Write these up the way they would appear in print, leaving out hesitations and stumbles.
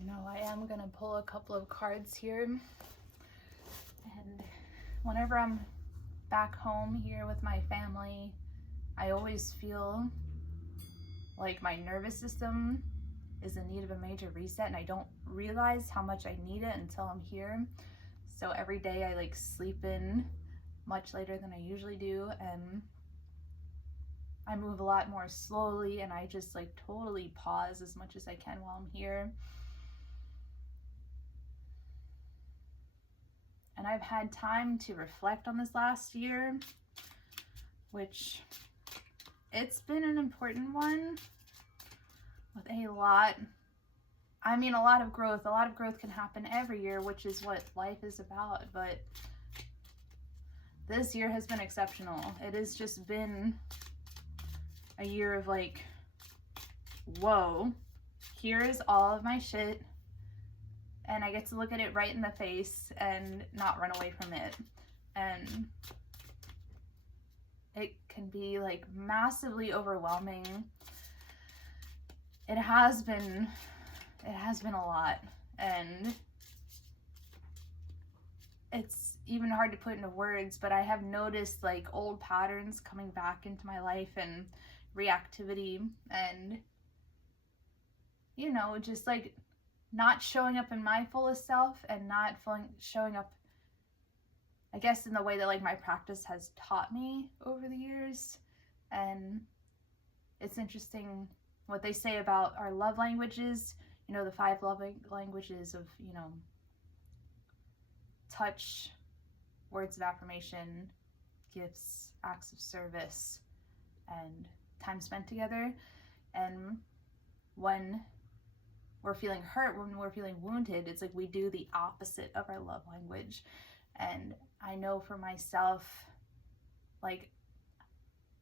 You know, I am going to pull a couple of cards here. And whenever I'm back home here with my family, I always feel like my nervous system is in need of a major reset, and I don't realize how much I need it until I'm here. So every day I like sleep in much later than I usually do, and I move a lot more slowly, and I just like totally pause as much as I can while I'm here. And I've had time to reflect on this last year, which it's been an important one with a lot of growth. A lot of growth can happen every year, which is what life is about. But this year has been exceptional. It has just been a year of like, whoa, here is all of my shit. And I get to look at it right in the face and not run away from it. And it can be like massively overwhelming. It has been a lot, and it's even hard to put into words, but I have noticed like old patterns coming back into my life and reactivity, and you know, just like not showing up in my fullest self and not showing up, I guess, in the way that like my practice has taught me over the years. And it's interesting what they say about our love languages, you know, the 5 love languages of, you know, touch, words of affirmation, gifts, acts of service, and time spent together. And when we're feeling hurt, when we're feeling wounded, it's like we do the opposite of our love language. And I know for myself, like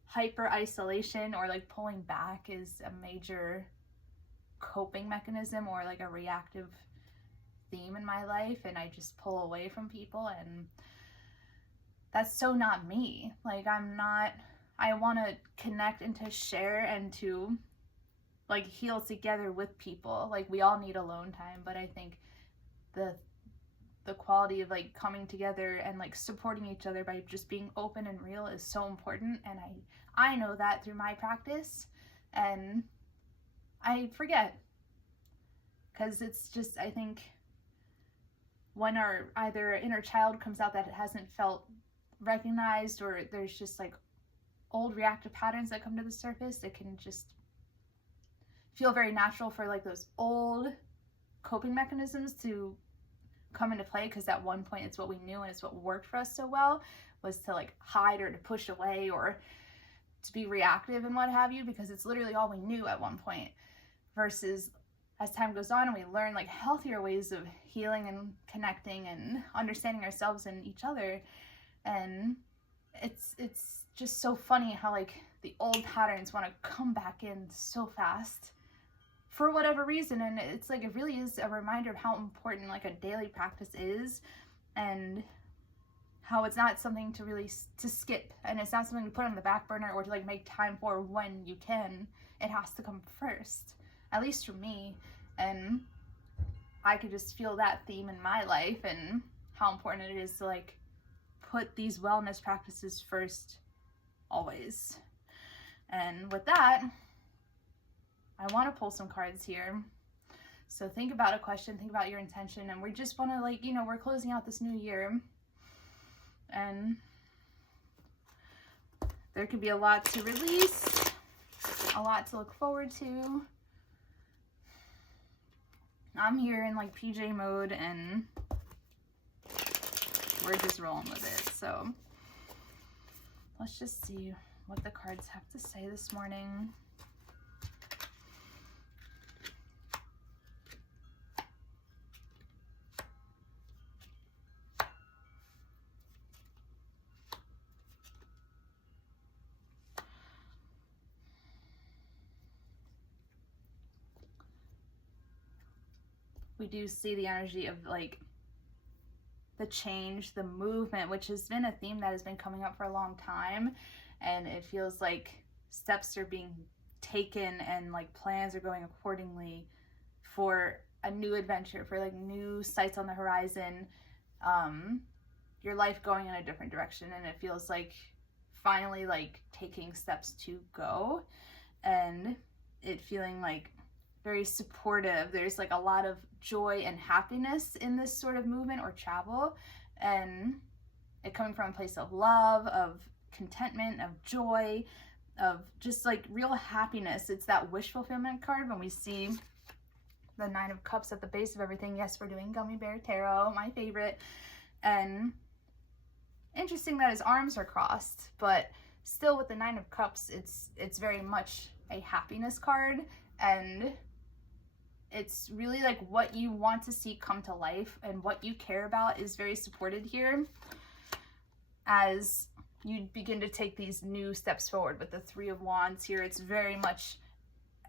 hyper isolation or like pulling back is a major coping mechanism or like a reactive theme in my life, and I just pull away from people, and that's so not me. Like I want to connect and to share and to like heal together with people. Like we all need alone time, but I think the quality of like coming together and like supporting each other by just being open and real is so important. And I know that through my practice, and I forget, because it's just, I think when our either inner child comes out that it hasn't felt recognized, or there's just like old reactive patterns that come to the surface, it can just feel very natural for like those old coping mechanisms to come into play, because at one point it's what we knew and it's what worked for us so well, was to like hide or to push away or to be reactive and what have you, because it's literally all we knew at one point. Versus as time goes on and we learn like healthier ways of healing and connecting and understanding ourselves and each other, and it's just so funny how like the old patterns want to come back in so fast for whatever reason. And it's like, it really is a reminder of how important like a daily practice is, and how it's not something to really to skip, and it's not something to put on the back burner or to like make time for when you can. It has to come first, at least for me. And I could just feel that theme in my life and how important it is to like put these wellness practices first always. And with that, I want to pull some cards here. So think about a question, think about your intention, and we just want to like, you know, we're closing out this new year, and there could be a lot to release, a lot to look forward to. I'm here in like PJ mode, and we're just rolling with it. So let's just see what the cards have to say this morning. We do see the energy of like the change, the movement, which has been a theme that has been coming up for a long time. And it feels like steps are being taken and like plans are going accordingly for a new adventure, for like new sights on the horizon, your life going in a different direction, and it feels like finally like taking steps to go, and it feeling like very supportive. There's like a lot of joy and happiness in this sort of movement or travel, and it coming from a place of love, of contentment, of joy, of just like real happiness. It's that wish fulfillment card when we see the Nine of Cups at the base of everything. Yes, we're doing Gummy Bear Tarot, my favorite. And interesting that his arms are crossed, but still with the Nine of Cups, it's very much a happiness card, and it's really like what you want to see come to life and what you care about is very supported here as you begin to take these new steps forward. With the Three of Wands here, it's very much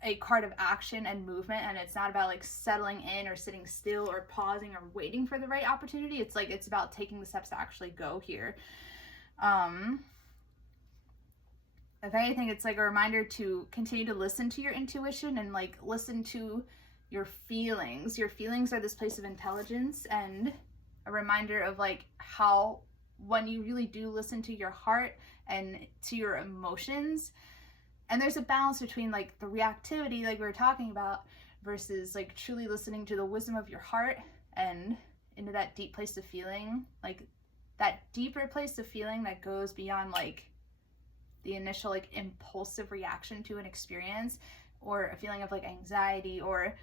a card of action and movement, and it's not about like settling in or sitting still or pausing or waiting for the right opportunity. It's like it's about taking the steps to actually go here. If anything, it's like a reminder to continue to listen to your intuition and like listen to your feelings. Your feelings are this place of intelligence, and a reminder of like how when you really do listen to your heart and to your emotions, and there's a balance between like the reactivity like we were talking about versus like truly listening to the wisdom of your heart and into that deep place of feeling, like that deeper place of feeling that goes beyond like the initial like impulsive reaction to an experience or a feeling of like anxiety or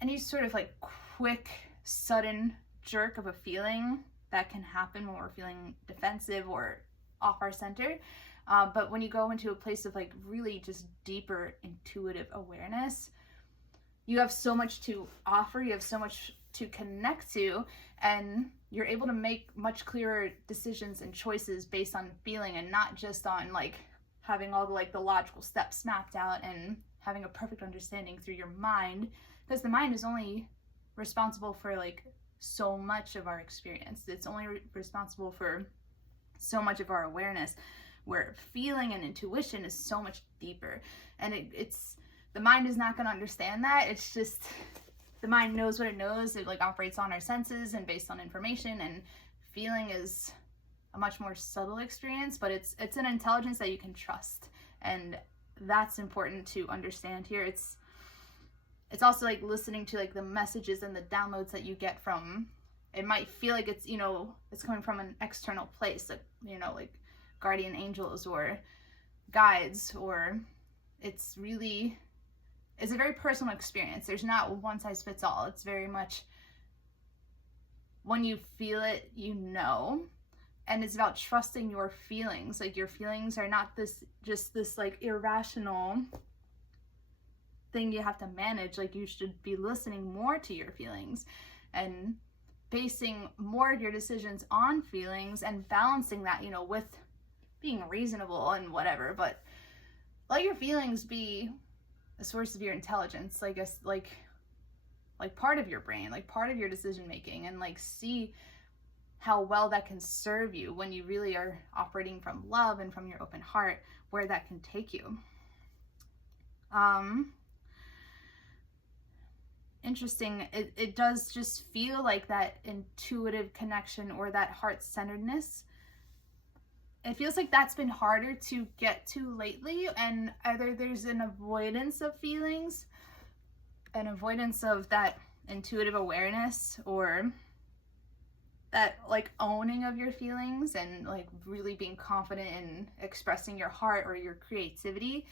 any sort of like quick sudden jerk of a feeling that can happen when we're feeling defensive or off our center. But when you go into a place of like really just deeper intuitive awareness, you have so much to offer, you have so much to connect to, and you're able to make much clearer decisions and choices based on feeling and not just on like having all the like the logical steps mapped out and having a perfect understanding through your mind, because the mind is only responsible for like so much of our experience. It's only responsible for so much of our awareness, where feeling and intuition is so much deeper. And it's the mind is not going to understand that. It's just the mind knows what it knows. It like operates on our senses and based on information, and feeling is a much more subtle experience, but it's an intelligence that you can trust, and that's important to understand here. It's also like listening to like the messages and the downloads that you get from, it might feel like it's, you know, it's coming from an external place, like, you know, like guardian angels or guides, or it's a very personal experience. There's not one size fits all. It's very much when you feel it, you know, and it's about trusting your feelings. Like your feelings are not this like irrational thing you have to manage. Like you should be listening more to your feelings and basing more of your decisions on feelings and balancing that, you know, with being reasonable and whatever, but let your feelings be a source of your intelligence, like part of your brain, like part of your decision making, and like see how well that can serve you when you really are operating from love and from your open heart, where that can take you. Interesting. It does just feel like that intuitive connection or that heart-centeredness. It feels like that's been harder to get to lately, and either there's an avoidance of feelings, an avoidance of that intuitive awareness, or that like owning of your feelings and like really being confident in expressing your heart or your creativity.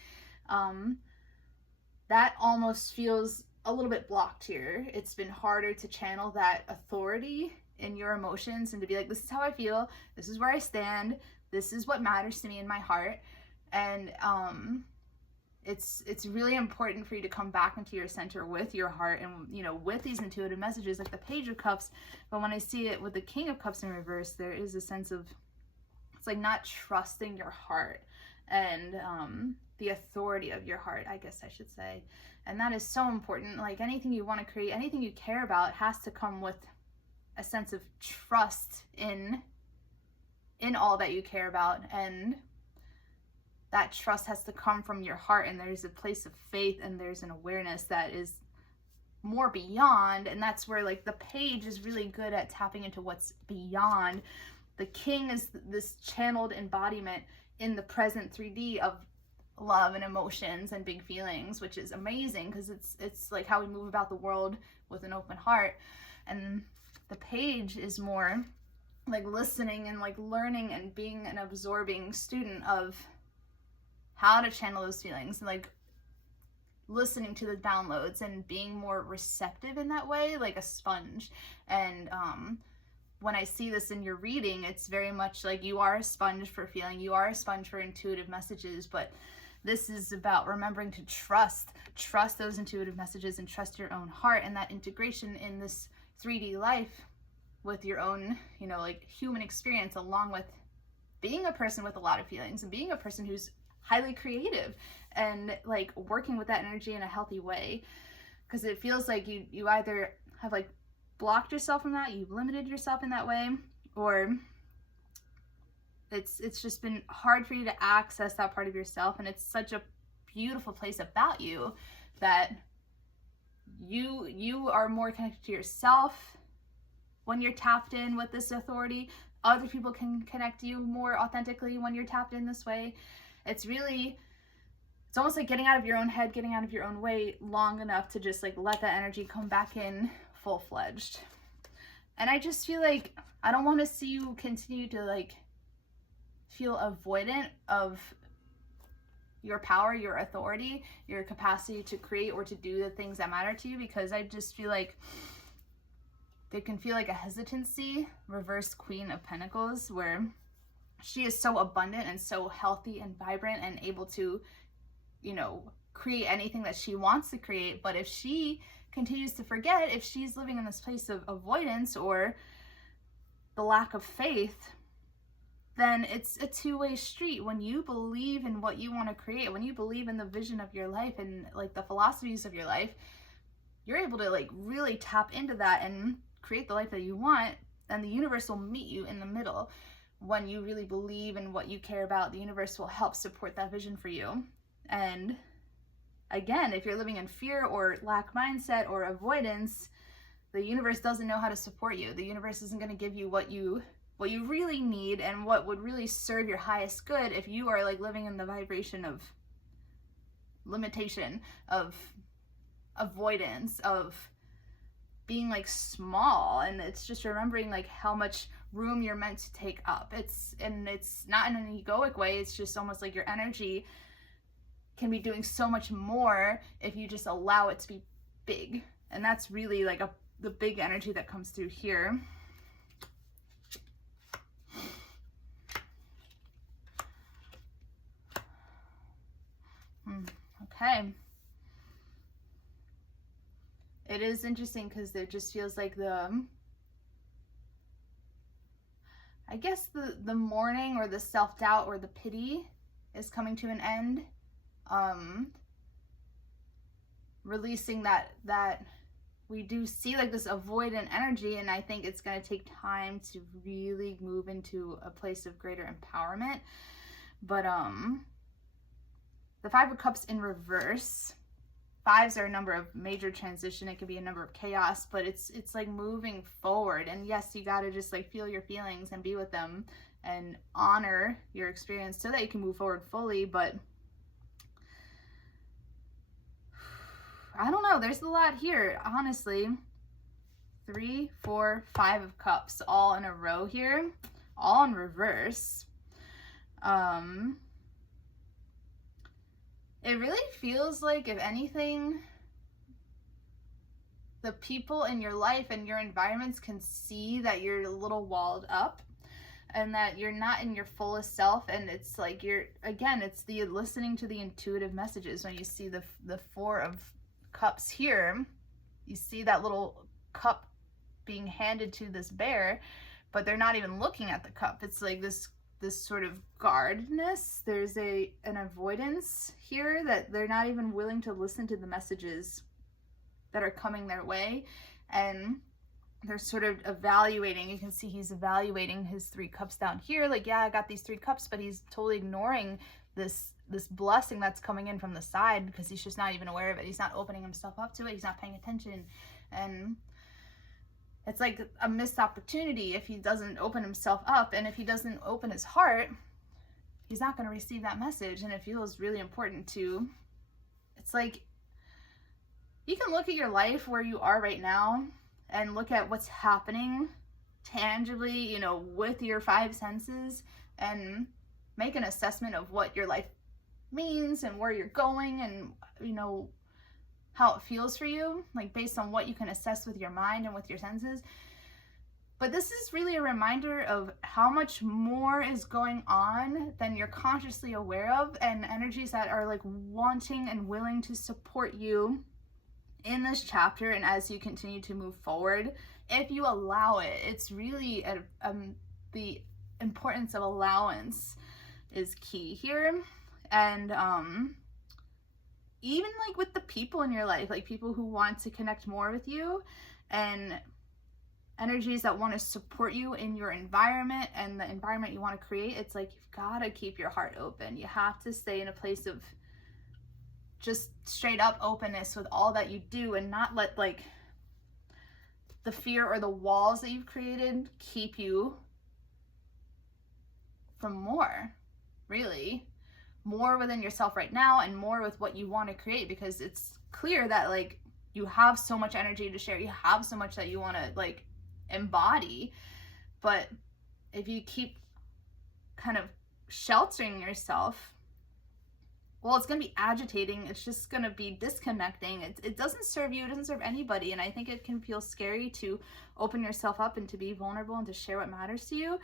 That almost feels a little bit blocked here. It's been harder to channel that authority in your emotions and to be like, this is how I feel, this is where I stand, this is what matters to me in my heart. And it's really important for you to come back into your center with your heart and, you know, with these intuitive messages like the Page of Cups. But when I see it with the King of Cups in reverse, there is a sense of, it's like not trusting your heart and the authority of your heart, I guess I should say. And that is so important. Like anything you want to create, anything you care about has to come with a sense of trust in all that you care about, and that trust has to come from your heart, and there's a place of faith and there's an awareness that is more beyond, and that's where like the Page is really good at tapping into what's beyond. The King is this channeled embodiment in the present 3D of love and emotions and big feelings, which is amazing because it's like how we move about the world with an open heart. And the Page is more like listening and like learning and being an absorbing student of how to channel those feelings, and like listening to the downloads and being more receptive in that way, like a sponge. And when I see this in your reading, it's very much like you are a sponge for feeling, you are a sponge for intuitive messages, but this is about remembering to trust those intuitive messages and trust your own heart, and that integration in this 3D life with your own, you know, like human experience, along with being a person with a lot of feelings and being a person who's highly creative, and like working with that energy in a healthy way. Because it feels like you either have like blocked yourself from that, you've limited yourself in that way, or it's just been hard for you to access that part of yourself. And it's such a beautiful place about you that you are more connected to yourself when you're tapped in with this authority. Other people can connect you more authentically when you're tapped in this way. It's almost like getting out of your own head, getting out of your own way long enough to just like let that energy come back in full-fledged. And I just feel like I don't want to see you continue to like feel avoidant of your power, your authority, your capacity to create or to do the things that matter to you, because I just feel like there can feel like a hesitancy, reverse Queen of Pentacles, where she is so abundant and so healthy and vibrant and able to, you know, create anything that she wants to create. But if she continues to forget, if she's living in this place of avoidance or the lack of faith, then it's a two-way street. When you believe in what you want to create, when you believe in the vision of your life and like the philosophies of your life, you're able to like really tap into that and create the life that you want, and the universe will meet you in the middle. When you really believe in what you care about, the universe will help support that vision for you. And again, if you're living in fear or lack mindset or avoidance, the universe doesn't know how to support you. The universe isn't going to give you what you really need and what would really serve your highest good if you are like living in the vibration of limitation, of avoidance, of being like small. And it's just remembering like how much room you're meant to take up. It's not in an egoic way, it's just almost like your energy can be doing so much more if you just allow it to be big. And that's really like the big energy that comes through here. Okay. It is interesting because there just feels like I guess the mourning or the self-doubt or the pity is coming to an end. Releasing that we do see like this avoidant energy, and I think it's going to take time to really move into a place of greater empowerment. But the Five of Cups in reverse. Fives are a number of major transition. It could be a number of chaos, but it's like moving forward. And yes, you got to just like feel your feelings and be with them and honor your experience so that you can move forward fully. But I don't know, there's a lot here, honestly. 3, 4, 5 of Cups all in a row here, all in reverse. It really feels like, if anything, the people in your life and your environments can see that you're a little walled up and that you're not in your fullest self. And it's like it's the listening to the intuitive messages. When you see the 4 of Cups here, you see that little cup being handed to this bear, but they're not even looking at the cup. It's like this sort of guardedness. There's an avoidance here that they're not even willing to listen to the messages that are coming their way, and they're sort of evaluating. You can see he's evaluating his 3 cups down here, like, yeah, I got these 3 cups, but he's totally ignoring this this blessing that's coming in from the side because he's just not even aware of it. He's not opening himself up to it. He's not paying attention. And it's like a missed opportunity if he doesn't open himself up, and if he doesn't open his heart, he's not going to receive that message. And it feels really important to, it's like, you can look at your life where you are right now and look at what's happening tangibly, you know, with your five senses, and make an assessment of what your life means and where you're going, and, you know, how it feels for you, like based on what you can assess with your mind and with your senses. But this is really a reminder of how much more is going on than you're consciously aware of, and energies that are like wanting and willing to support you in this chapter and as you continue to move forward, if you allow it. It's really the importance of allowance is key here. And even like with the people in your life, like people who want to connect more with you, and energies that want to support you in your environment and the environment you want to create, it's like you've got to keep your heart open. You have to stay in a place of just straight up openness with all that you do, and not let like the fear or the walls that you've created keep you from more, really. More within yourself right now, and more with what you want to create, because it's clear that like you have so much energy to share, you have so much that you want to like embody. But if you keep kind of sheltering yourself, well, it's going to be agitating. It's just going to be disconnecting. It doesn't serve you. It doesn't serve anybody. And I think it can feel scary to open yourself up and to be vulnerable and to share what matters to you.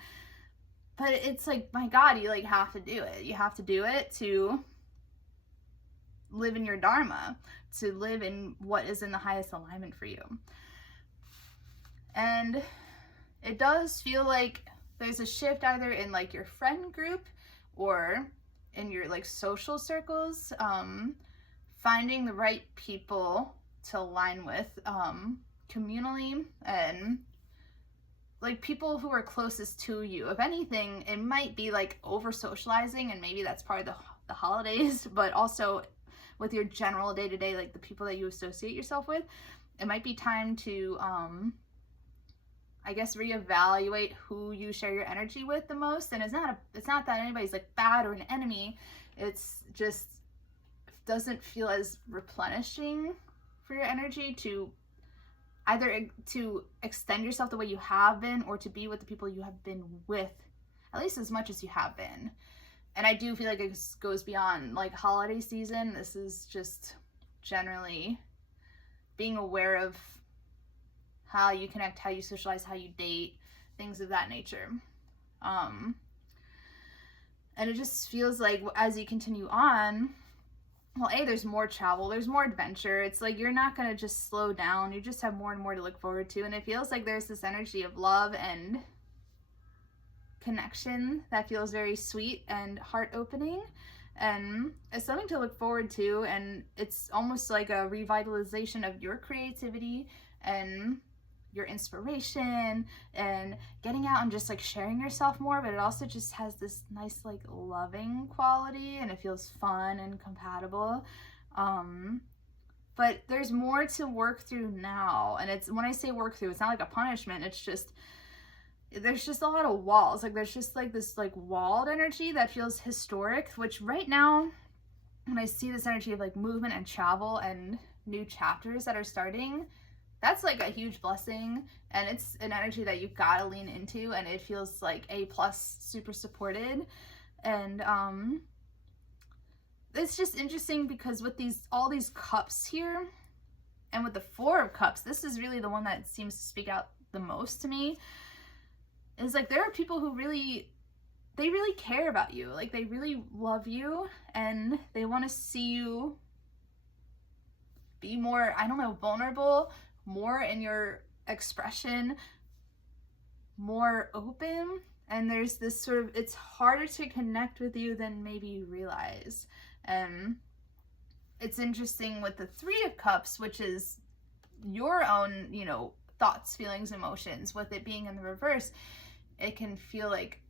But it's like, my God, you like have to do it. You have to do it to live in your dharma, to live in what is in the highest alignment for you. And it does feel like there's a shift either in like your friend group or in your like social circles, finding the right people to align with communally, and like people who are closest to you. If anything, it might be like over socializing, and maybe that's part of the holidays, but also with your general day-to-day, like the people that you associate yourself with, it might be time to I guess reevaluate who you share your energy with the most. And it's not that anybody's like bad or an enemy. It's just doesn't feel as replenishing for your energy to either to extend yourself the way you have been, or to be with the people you have been with at least as much as you have been. And I do feel like it goes beyond like holiday season. This is just generally being aware of how you connect, how you socialize, how you date, things of that nature. And it just feels like as you continue on, well, there's more travel, there's more adventure. It's like you're not going to just slow down. You just have more and more to look forward to. And it feels like there's this energy of love and connection that feels very sweet and heart-opening. And it's something to look forward to. And it's almost like a revitalization of your creativity and your inspiration and getting out and just like sharing yourself more. But it also just has this nice like loving quality, and it feels fun and compatible. But there's more to work through now. And it's, when I say work through, it's not like a punishment. It's just, there's just a lot of walls. Like there's just like this like walled energy that feels historic, which right now when I see this energy of like movement and travel and new chapters that are starting, that's like a huge blessing. And it's an energy that you've got to lean into, and it feels like A+, super supported. And it's just interesting because with all these cups here, and with the Four of Cups, this is really the one that seems to speak out the most to me. Is like there are people who really care about you. Like they really love you, and they want to see you be more, I don't know, vulnerable, more in your expression, more open. And there's this sort of, it's harder to connect with you than maybe you realize. And it's interesting with the Three of Cups, which is your own, you know, thoughts, feelings, emotions. With it being in the reverse, it can feel like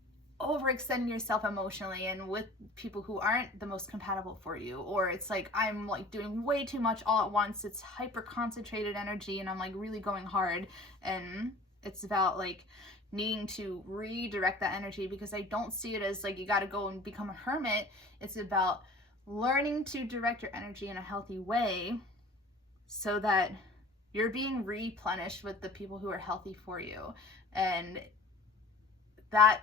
overextending yourself emotionally and with people who aren't the most compatible for you, or it's like I'm like doing way too much all at once. It's hyper concentrated energy and I'm like really going hard, and it's about like needing to redirect that energy, because I don't see it as like you got to go and become a hermit. It's about learning to direct your energy in a healthy way so that you're being replenished with the people who are healthy for you, and that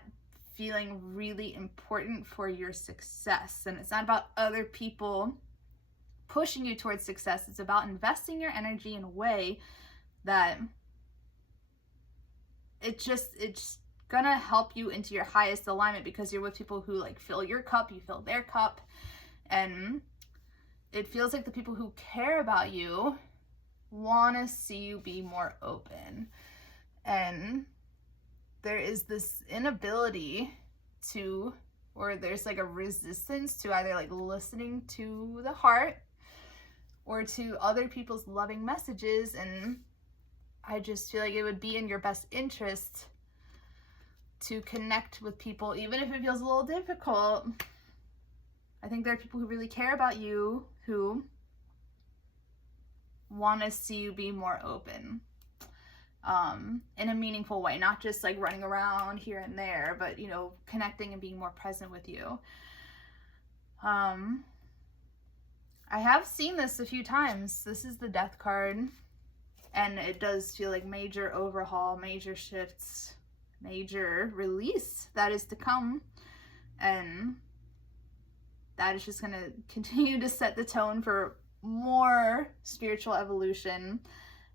feeling really important for your success. And it's not about other people pushing you towards success. It's about investing your energy in a way that it's gonna help you into your highest alignment, because you're with people who like fill your cup, you fill their cup, and it feels like the people who care about you want to see you be more open. And there is this inability to, or there's like a resistance to either like listening to the heart or to other people's loving messages. And I just feel like it would be in your best interest to connect with people, even if it feels a little difficult. I think there are people who really care about you, who want to see you be more open. In a meaningful way, not just like running around here and there, but you know, connecting and being more present with you. I have seen this a few times. This is the Death card, and it does feel like major overhaul, major shifts, major release that is to come, and that is just going to continue to set the tone for more spiritual evolution.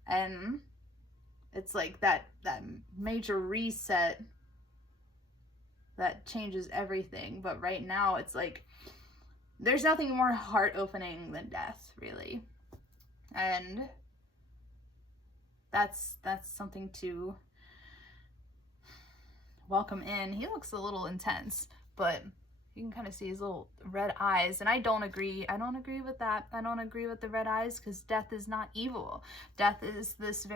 And it's like that major reset that changes everything. But right now it's like there's nothing more heart opening than death, really. And that's something to welcome in. He looks a little intense, but you can kind of see his little red eyes, and I don't agree with that. I don't agree with the red eyes, because death is not evil. Death is this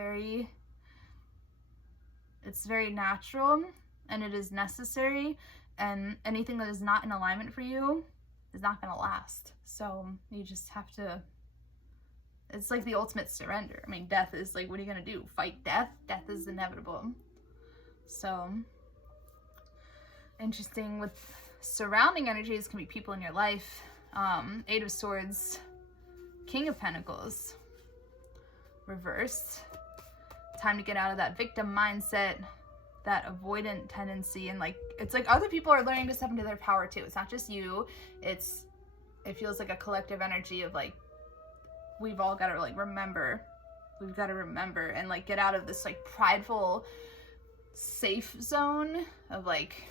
it's very natural, and it is necessary, and anything that is not in alignment for you is not going to last. So you just have to, it's like the ultimate surrender. I mean, death is like, what are you going to do? Fight death? Death is inevitable. So interesting with surrounding energies can be people in your life. Eight of Swords, King of Pentacles, reversed. Time to get out of that victim mindset, that avoidant tendency, and like it's like other people are learning to step into their power too. It's not just you. It feels like a collective energy of like we've all got to like remember. We've got to remember and like get out of this like prideful safe zone of like,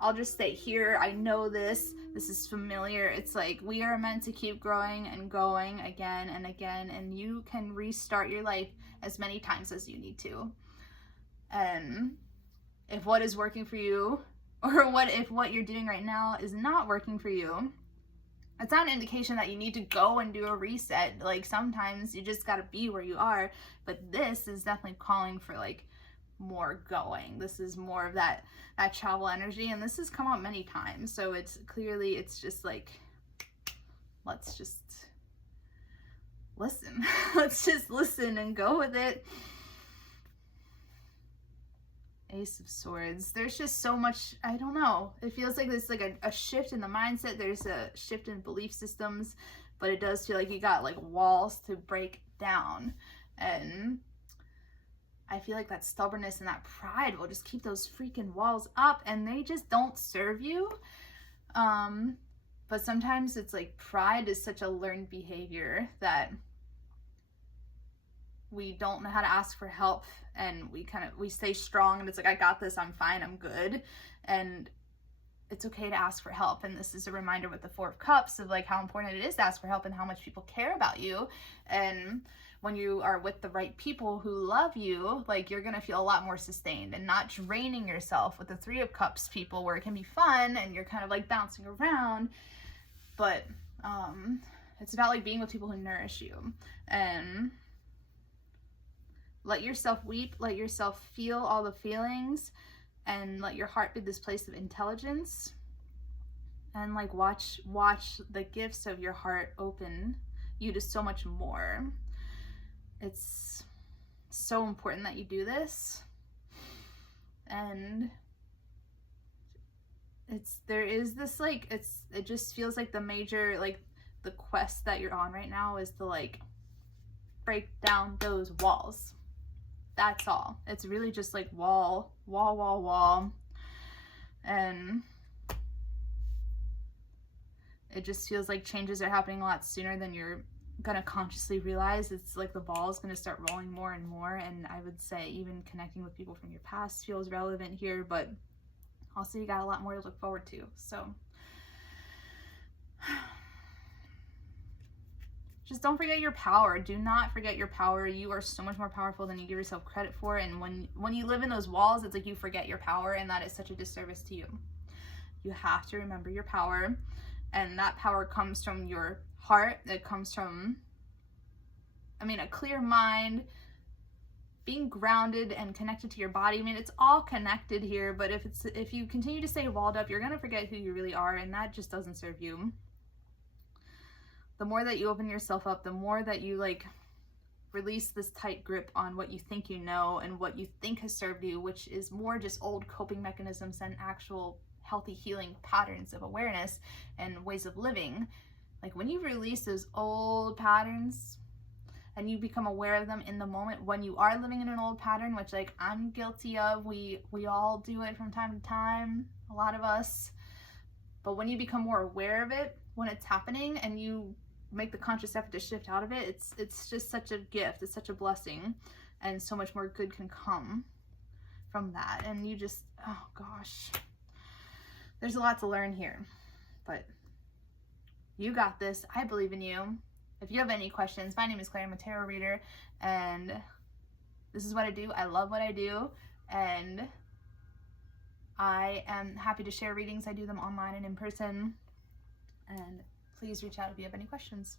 I'll just stay here. I know this is familiar. It's like we are meant to keep growing and going again and again, and you can restart your life as many times as you need to. And if what is working for you, or if what you're doing right now is not working for you, it's not an indication that you need to go and do a reset. Like sometimes you just gotta be where you are, but this is definitely calling for like more going. This is more of that travel energy, and this has come up many times. So it's clearly, it's just like, let's just listen. Let's just listen and go with it. Ace of Swords. There's just so much, I don't know. It feels like there's like a shift in the mindset. There's a shift in belief systems, but it does feel like you got like walls to break down. And I feel like that stubbornness and that pride will just keep those freaking walls up, and they just don't serve you. But sometimes it's like pride is such a learned behavior that we don't know how to ask for help, and we stay strong, and it's like, I got this, I'm fine, I'm good. And it's okay to ask for help. And this is a reminder with the Four of Cups of like how important it is to ask for help and how much people care about you. And when you are with the right people who love you, like you're gonna feel a lot more sustained and not draining yourself with the Three of Cups people, where it can be fun and you're kind of like bouncing around. But it's about like being with people who nourish you, and let yourself weep, let yourself feel all the feelings, and let your heart be this place of intelligence, and like watch the gifts of your heart open you to so much more. It's so important that you do this. And there is this like, it just feels like the major, like the quest that you're on right now is to like break down those walls. That's all. It's really just like wall. And it just feels like changes are happening a lot sooner than you're gonna consciously realize. It's like the ball is gonna start rolling more and more, and I would say even connecting with people from your past feels relevant here, but also you got a lot more to look forward to. So just don't forget your power. Do not forget your power. You are so much more powerful than you give yourself credit for, and when you live in those walls, it's like you forget your power, and that is such a disservice to you. You have to remember your power, and that power comes from your heart. It comes from, a clear mind, being grounded and connected to your body. It's all connected here, but if you continue to stay walled up, you're gonna forget who you really are, and that just doesn't serve you. The more that you open yourself up, the more that you like release this tight grip on what you think you know and what you think has served you, which is more just old coping mechanisms than actual healthy healing patterns of awareness and ways of living. Like when you release those old patterns and you become aware of them in the moment when you are living in an old pattern, which like I'm guilty of, we all do it from time to time, a lot of us. But when you become more aware of it when it's happening and you make the conscious effort to shift out of it, it's just such a gift. It's such a blessing, and so much more good can come from that. And you just, oh gosh, there's a lot to learn here, but you got this. I believe in you. If you have any questions, my name is Claire. I'm a tarot reader, and this is what I do. I love what I do, and I am happy to share readings. I do them online and in person, and please reach out if you have any questions.